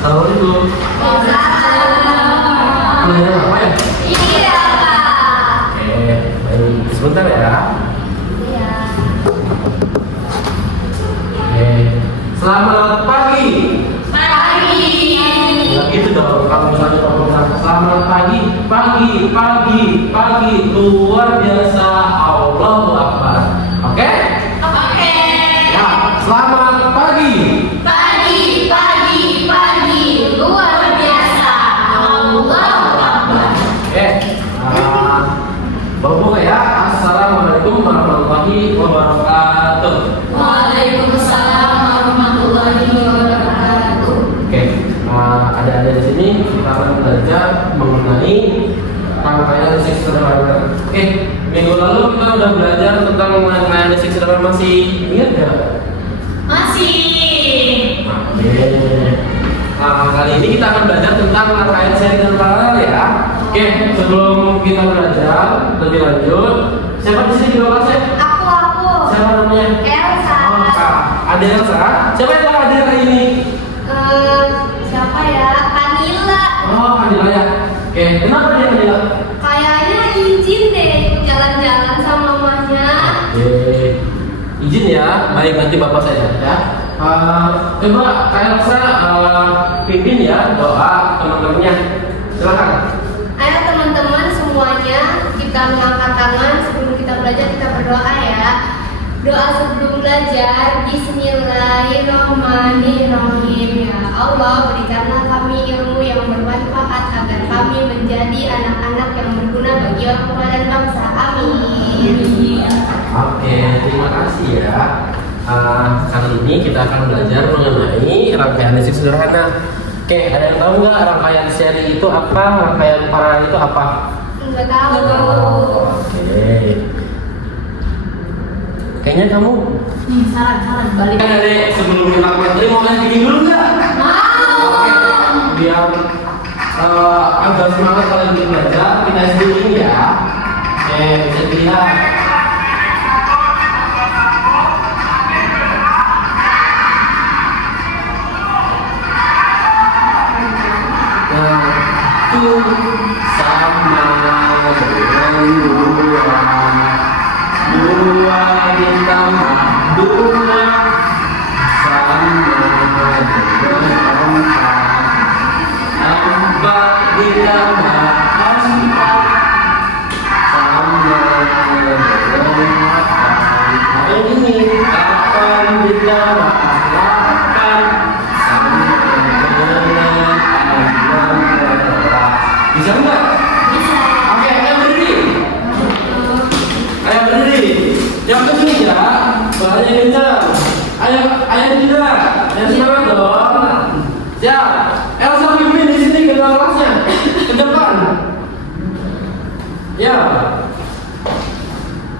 Assalamualaikum. Belajar apa ya? Iya, Pak. Baik. Sebentar ya. Iya. Selamat pagi. Pagi. Nah, gitu dong. Kalau misalnya program selamat pagi, pagi, luar biasa, Allahu Akbar. Oke? Oke. Ya, selamat pagi. Pagi. Luar biasa. Allahu Akbar. Oke. Berbuka ya. Assalamualaikum warahmatullahi wabarakatuh. Waalaikumsalam warahmatullahi wabarakatuh. Oke, ada di sini kita akan belajar mengenai rangkaian listrik sederhana. Oke, minggu lalu kita udah belajar tentang rangkaian listrik sederhana, masih ingat nggak? Masih. Oke. Nah, kali ini kita akan belajar tentang rangkaian seri dan paralel ya. Oke, sebelum kita belajar lebih lanjut, siapa di sini di kelasnya? Aku. Siapa namanya? Elsa. Oh, Kak. Ada Elsa. Siapa yang tahu ada hari ini? Siapa ya? Kanila. Oh, Kadila ya. Oke, kenapa dia Kadila? Kayaknya izin deh ikut jalan-jalan sama mamanya. Oke, izin ya. Baik, nanti bapak saya ya. Coba Kak Elsa pimpin ya doa teman-temannya. Silakan. Ayo teman-teman semuanya, kita mengangkat tangan sebelum kita belajar, kita berdoa ya. Doa sebelum belajar, Bismillahirrahmanirrahim. Ya Allah, berikanlah kami ilmu yang bermanfaat agar kami menjadi anak-anak yang berguna bagi orang tua dan bangsa. Amin. Oke, terima kasih ya. Kali ini kita akan belajar mengenai rangkaian listrik sederhana. Oke, ada yang tahu nggak rangkaian seri itu apa? Rangkaian paralel itu apa? Enggak tahu. Oke. Kayaknya kamu Saran balik. Adek, sebelum kita materi mau main bikin dulu nggak? Mau. Oke, biar agak semangat kalian untuk belajar, kita sedikit ya. Oke, bisa dilihat. Satu sama dengan dua ditambah dua sama dengan empat ditambah empat sama dengan delapan. Ini 8 ditambah 8 sama dengan 16. Bisa nggak? Bisa. Oke, ayo berdiri. Ayo berdiri. Yang kedua ya, badannya kencang. Ayo tidak. Yang semangat dong. Siap. Elsa pimpin di sini ke dalam kelasnya. Ke depan. Ya.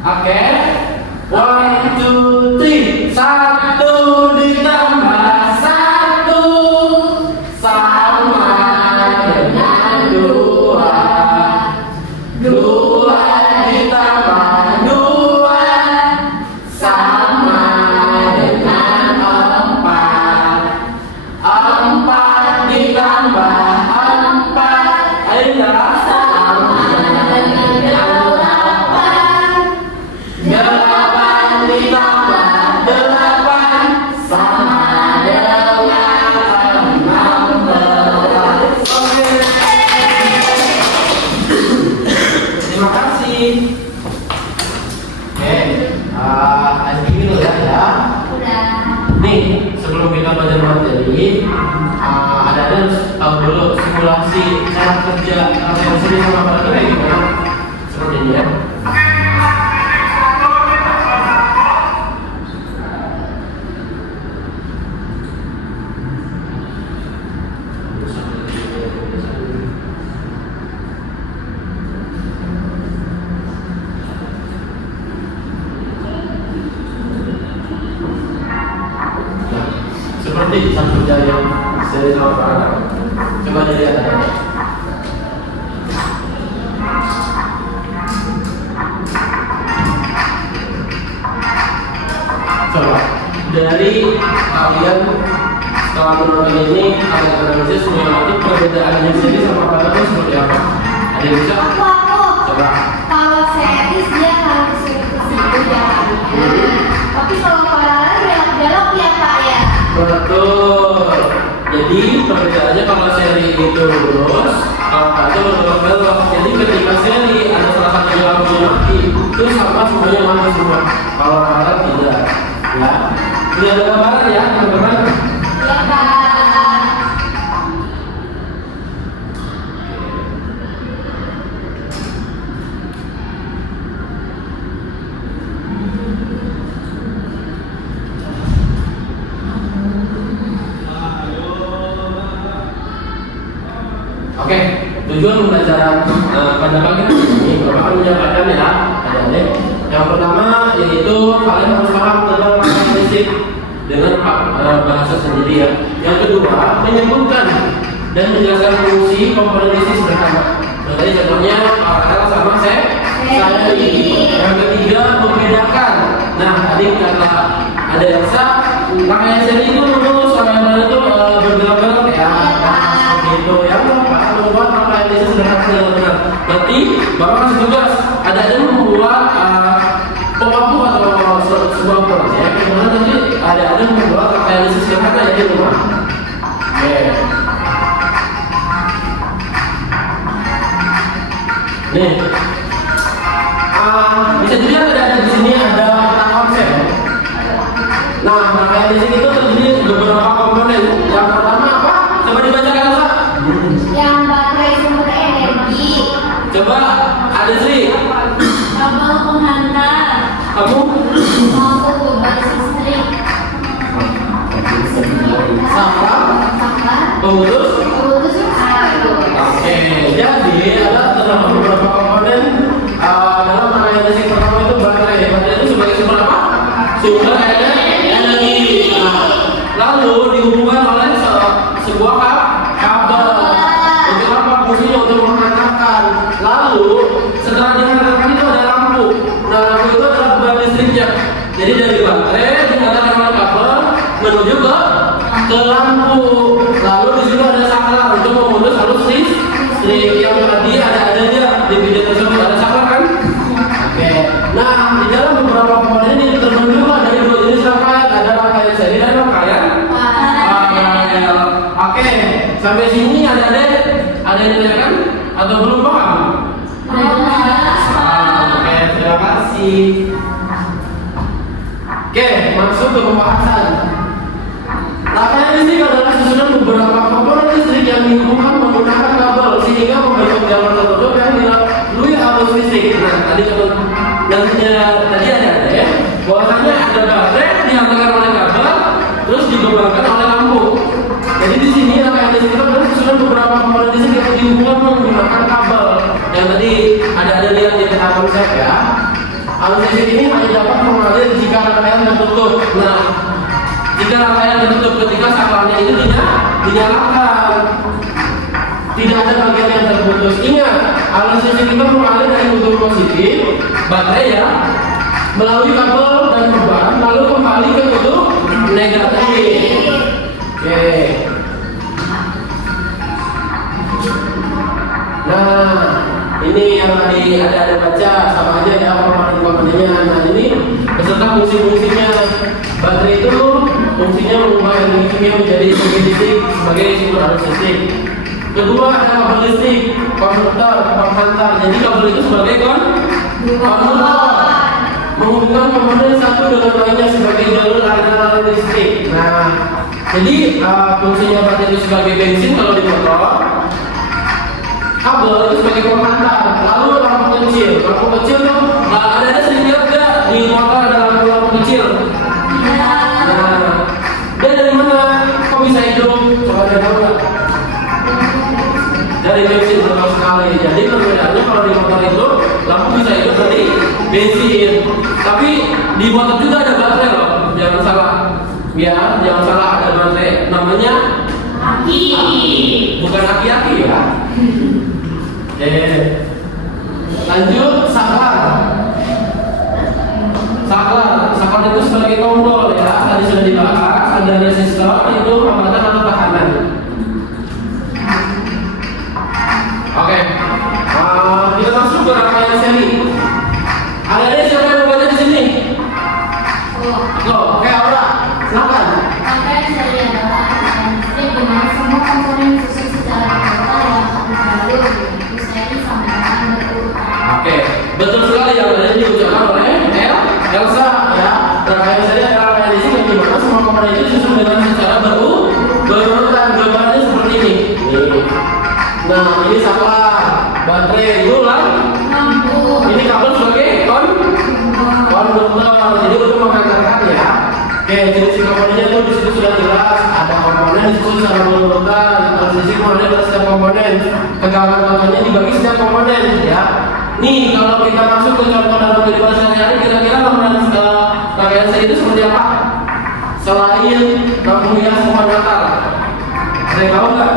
Oke. 1, 2, 3. 1 ditambah 1 sama dengan 2. 2 ditambah 2 sama dengan 4. 4 ditambah 4. Ayo ya. Sama dengan 8. 8 ditambah 8 sama dengan 16. Oke. Terima kasih. Oke, lanjut dulu ya. Udah. Nih, sebelum kita belajar materi, ada harus tahu dulu simulasi cara kerja rangkaian seri sama paralel kayak gimana. Seperti ini ya. Seperti cara kerja yang seri sama paralel. Coba dilihat ya. Coba dari kalian Setelah menonton ini, kalian analisis mengenai perbedaannya sendiri sama baterai itu seperti apa? Ada yang bisa? Aku. Coba. Kalau series dia harus ke situ jalannya. Tapi kalau paralel belok ya Pak ya. Betul. Jadi perbedaannya kalau seri itu lurus, kalau kata belok-belok. Jadi ketika seri ada salah satu yang mati, itu sama semuanya mati semua. Kalau paralel tidak. Ya. Sudah ada gambaran ya, teman-teman? Iya Pak. Oke, tujuan pembelajaran pada pagi ini Bapak akan menyampaikan ya, adik-adik. Yang pertama yaitu kalian harus paham tentang makna fisik dengan bahasa sendiri ya. Yang kedua menyebutkan dan menjelaskan fungsi komponen fisik sederhana. Tadi contohnya paralel sama seri. Yang ketiga membedakan. Nah tadi kata ada yang rangkaian seri itu lurus, rangkaian itu berbelok-belok ya. Gitu yang keempat membuat rangkaian fisik sederhana dengan benar. Nanti Bapak kasih tugas ada yang membuat pemampu atau sebuah proyek, kemudian nanti ada yang membuat rangkaian fisik sederhana jadi rumah. Oke. Nih, bisa dilihat ada di sini ada konsep. Nah, rangkaian fisik itu terdiri beberapa komponen. Yang pertama apa? Coba dibacakan Pak. Yang baterai sumber energi. Coba ada Sri. Kabel penghantar. Kamu? Mampu basis listrik. Sampah. Pengurus. Oke, jadi ada terdapat beberapa komponen dalam rangkaian fisik. Pertama itu baterai. Baterai itu sebagai sumber apa? Sumber energi. Nah, lalu dihubungkan oleh sebuah kabel. Untuk apa? Fungsinya untuk menghantarkan. Lalu setelah dihantarkan itu ada lampu. Nah, lampu itu adalah beban listriknya. Jadi dari baterai dihantarkan oleh kabel menuju ke lampu. Lalu di situ ada saklar untuk memutus arus listrik yang tadi ada di video tersebut ada saklar kan? Oke. Nah di dalam beberapa komponen ini terbagi dari dua jenis rangkaian, ada rangkaian seri dan rangkaian paralel. Oke. Sampai sini ada yang ditanyakan atau belum paham? Oke, terima kasih. Oke, masuk ke pembahasan. Rangkaian listrik adalah susunan beberapa komponen listrik yang dihubungkan menggunakan kabel sehingga membentuk jalur tertutup yang dilalui arus listrik. Nah, tadi ada ya, bahwasanya ada baterai dihantarkan oleh kabel, terus dibebankan oleh lampu. Jadi di sini rangkaian listrik itu adalah susunan beberapa komponen listrik yang dihubungkan menggunakan kabel. Yang tadi ada lihat di peta konsep ya. Arus listrik ini hanya dapat mengalir jika rangkaian tertutup. Nah, jika rangkaian tertutup ketika saklarnya itu dinyalakan, tidak ada bagian yang terputus. Ingat, arus listrik itu mengalir dari kutub positif baterai ya, melalui kabel dan beban, lalu kembali ke kutub negatif. Oke. Nah, ini yang tadi ada baca sama aja ya komponen-komponennya. Nah ini beserta fungsi-fungsinya. Baterai itu fungsinya mengubah energi kimia menjadi energi listrik sebagai sumber arus listrik. Kedua ada kabel listrik, konverter, penghantar. Jadi kabel itu sebagai konverter menghubungkan komponen satu dengan lainnya sebagai jalur aliran listrik. Nah, jadi fungsinya baterai itu sebagai bensin kalau di motor. Kabel itu sebagai penghantar. Lalu lampu kecil tuh ada sering lihat nggak di motor ada lampu kecil? Nah, dia dari mana? Kok bisa hidup? Coba ada tahu nggak? Dari bensin betul sekali. Jadi perbedaannya kalau di motor itu lampu bisa hidup dari bensin. Tapi di motor juga ada baterai loh. Jangan salah. Ya, jangan salah ada baterai. Namanya aki. Bukan aki-aki ya. Lanjut saklar. Saklar itu sebagai tombol ya. Tadi sudah dibahas. Ada resistor itu hambatan Ada siapa yang mau baca di sini? Oke, Aura, silakan. Rangkaian seri adalah rangkaian listrik di mana semua komponen disusun secara berurutan dalam satu jalur yaitu seri sampai dengan berurutan. Oke, betul sekali yang tadi diucapkan oleh Elsa ya. Rangkaian seri adalah rangkaian listrik yang dimana semua komponen itu disusun dengan secara berurutan. Gambarnya seperti ini. Nih. Nah, ini saklar, baterai, gula, Lampu. ini kabel sebagai konduktor. Jadi untuk mengantarkan ya. Oke, jenis komponennya itu di situ sudah jelas. Ada komponen disusun secara berurutan. Transisi komponen pada setiap komponen. Tegangan totalnya dibagi setiap komponen ya. Nih, kalau kita masuk ke contoh dalam kehidupan sehari-hari, kira-kira rangkaian seri itu seperti apa? Selain lampu hias pohon Natal, ada yang tahu nggak?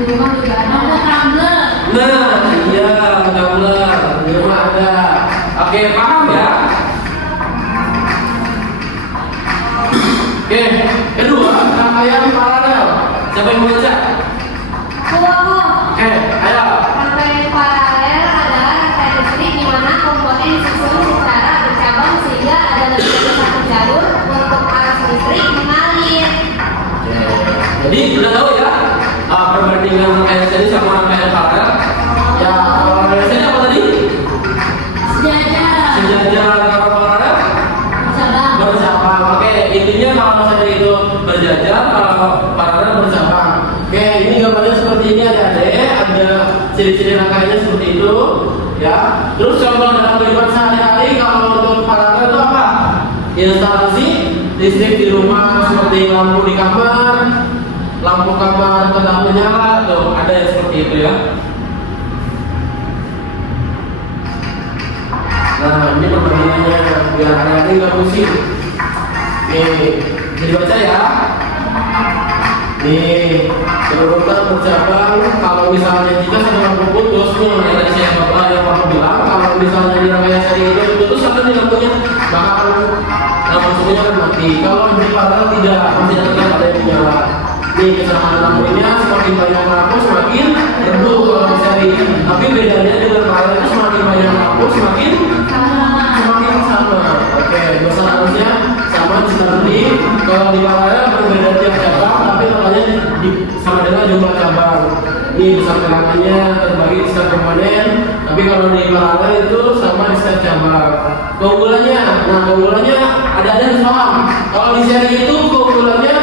Di rumah juga ada tumbler. Nah, iya, tumbler. Di rumah ada. Oke, paham ya? Oke, kedua, rangkaian paralel. Siapa yang mau baca? Oke, ayo. Rangkaian paralel adalah rangkaian listrik di mana komponen disusun secara bercabang sehingga ada lebih dari satu jalur untuk arus listrik mengalir. Jadi udah tahu ya perbandingan rangkaian seri sama rangkaian paralel. Ya, kalau rangkaian seri apa tadi? Sejajar. Sejajar. Kalau paralel Bercabang. bercabang. Oke, intinya kalau seri itu berjajar, kalau paralel bercabang. Oke, ini gambarnya seperti ini adik-adik. Ada ciri-ciri rangkaiannya seperti itu. Ya. Terus contoh dalam kehidupan sehari-hari kalau untuk paralel itu apa? Instalasi listrik di rumah seperti lampu di kamar, lampu kamar tetap menyala, tuh ada yang seperti itu ya. Nah, ini perbandingannya biar hari-hari nggak pusing. Nih, jadi baca ya. Nih, berurutan bercabang. Kalau misalnya jika satu lampu putus, nih yang tadi saya yang Bapak bilang, kalau misalnya di rangkaian seri itu putus atau di lampunya, maka akan lampu satunya akan mati. Kalau di paralel tidak, masih tetap ada yang menyala. Nih, kesamaan lampunya semakin banyak lampu semakin redup kalau di seri. Tapi bedanya dengan paralel itu semakin banyak lampu semakin sama. Oke, masalah arusnya sama di kalau di paralel berbeda tiap cabang, tapi totalnya sama dengan jumlah cabang. Ini besar tegangannya terbagi di setiap komponen, tapi kalau di paralel itu sama di setiap cabang. Keunggulannya, nah keunggulannya ada di sawam. Kalau di seri itu keunggulannya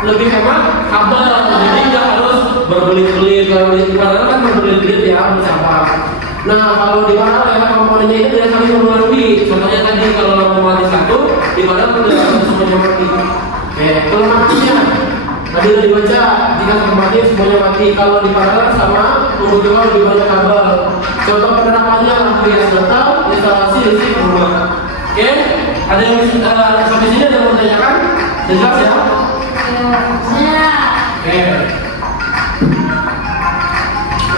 lebih hemat kabel, jadi nggak harus berbelit-belit. Kalau di paralel kan berbelit-belit ya bercabang. Nah, kalau di paralel komponennya itu tidak saling mempengaruhi. Contohnya tadi kalau lampu mati satu, di paralel tidak semuanya mati. Oke, kelemahannya tadi udah dibaca, jika mati semuanya mati. Kalau di paralel sama membutuhkan lebih banyak kabel. Contoh penerapannya lampu hias Natal, instalasi listrik rumah. Oke, ada yang sampai sini ada yang mau tanyakan? Jelas ya? Oke.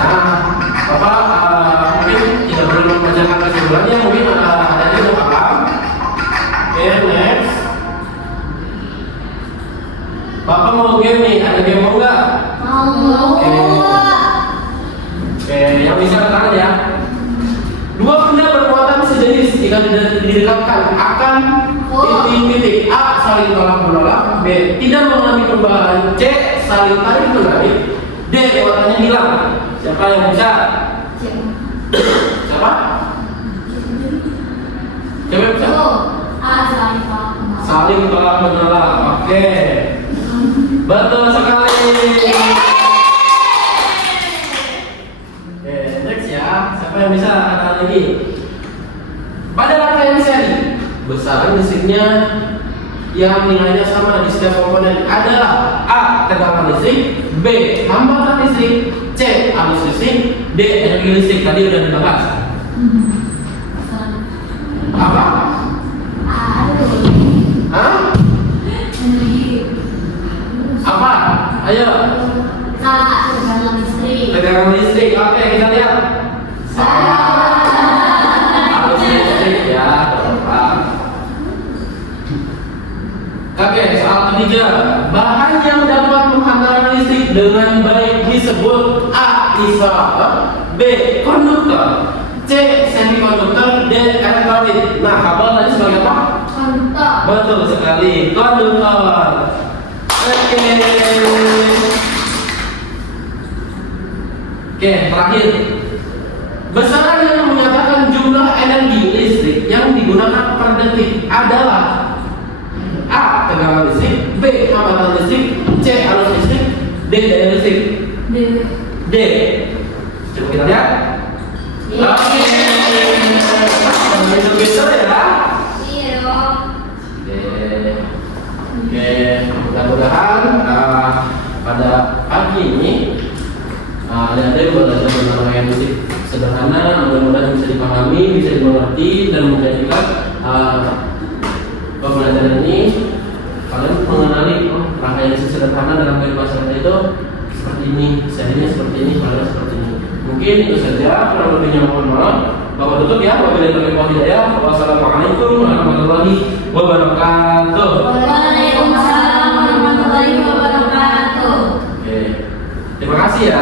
Nah, Bapak mungkin tidak perlu membacakan kesimpulannya, mungkin ada yang sudah paham. Oke, next. Bapak mau game nih, ada game mau nggak? Mau. Oke, yang bisa katakan ya. Dua benda bermuatan sejenis jika didekatkan akan titik A saling tolak menolak, B tidak mengalami perubahan, C saling tarik menarik, D muatannya hilang. Siapa yang bisa? Siapa? Siapa yang bisa? Saling tolak menolak. Oke. Betul sekali. Oke, next ya. Siapa yang bisa kata lagi? Pada rangkaian seri, besaran listriknya yang nilainya sama di setiap komponen adalah A. Tegangan listrik, B. Hambatan listrik, C. Arus listrik, D. Energi listrik. Tadi udah dibahas. Apa? Hah? Apa? Ayo. Tegangan listrik. Oke, kita lihat. Arus listrik ya. Oke, soal ketiga. Bahan yang dapat menghantarkan listrik dengan baik disebut A. Isolator, B. Konduktor, C. konduktor, D. elektrolit. Nah, kabel tadi sebagai apa? Contoh. Betul sekali, konduktor. Oke. Oke, terakhir. Besaran yang menyatakan jumlah energi listrik yang digunakan per detik adalah A. Tegangan listrik, B. hambatan listrik, C. arus listrik, D. daya listrik. D. Coba kita lihat. Oke. Itu betul ya. Iya dong. Oke, mudah-mudahan pada pagi ini adik-adik belajar tentang rangkaian musik sederhana, mudah-mudahan bisa dipahami, bisa dimengerti, dan menjadikan pembelajaran ini kalian mengenali rangkaian musik sederhana dalam kehidupan itu seperti ini, serinya seperti ini, halnya seperti ini. Mungkin itu saja, kurang lebihnya mohon maaf. Bapak tutup ya, wabillahi taufiq wal hidayah. Wassalamualaikum warahmatullahi wabarakatuh. Waalaikumsalam warahmatullahi wabarakatuh. Oke. Terima kasih ya.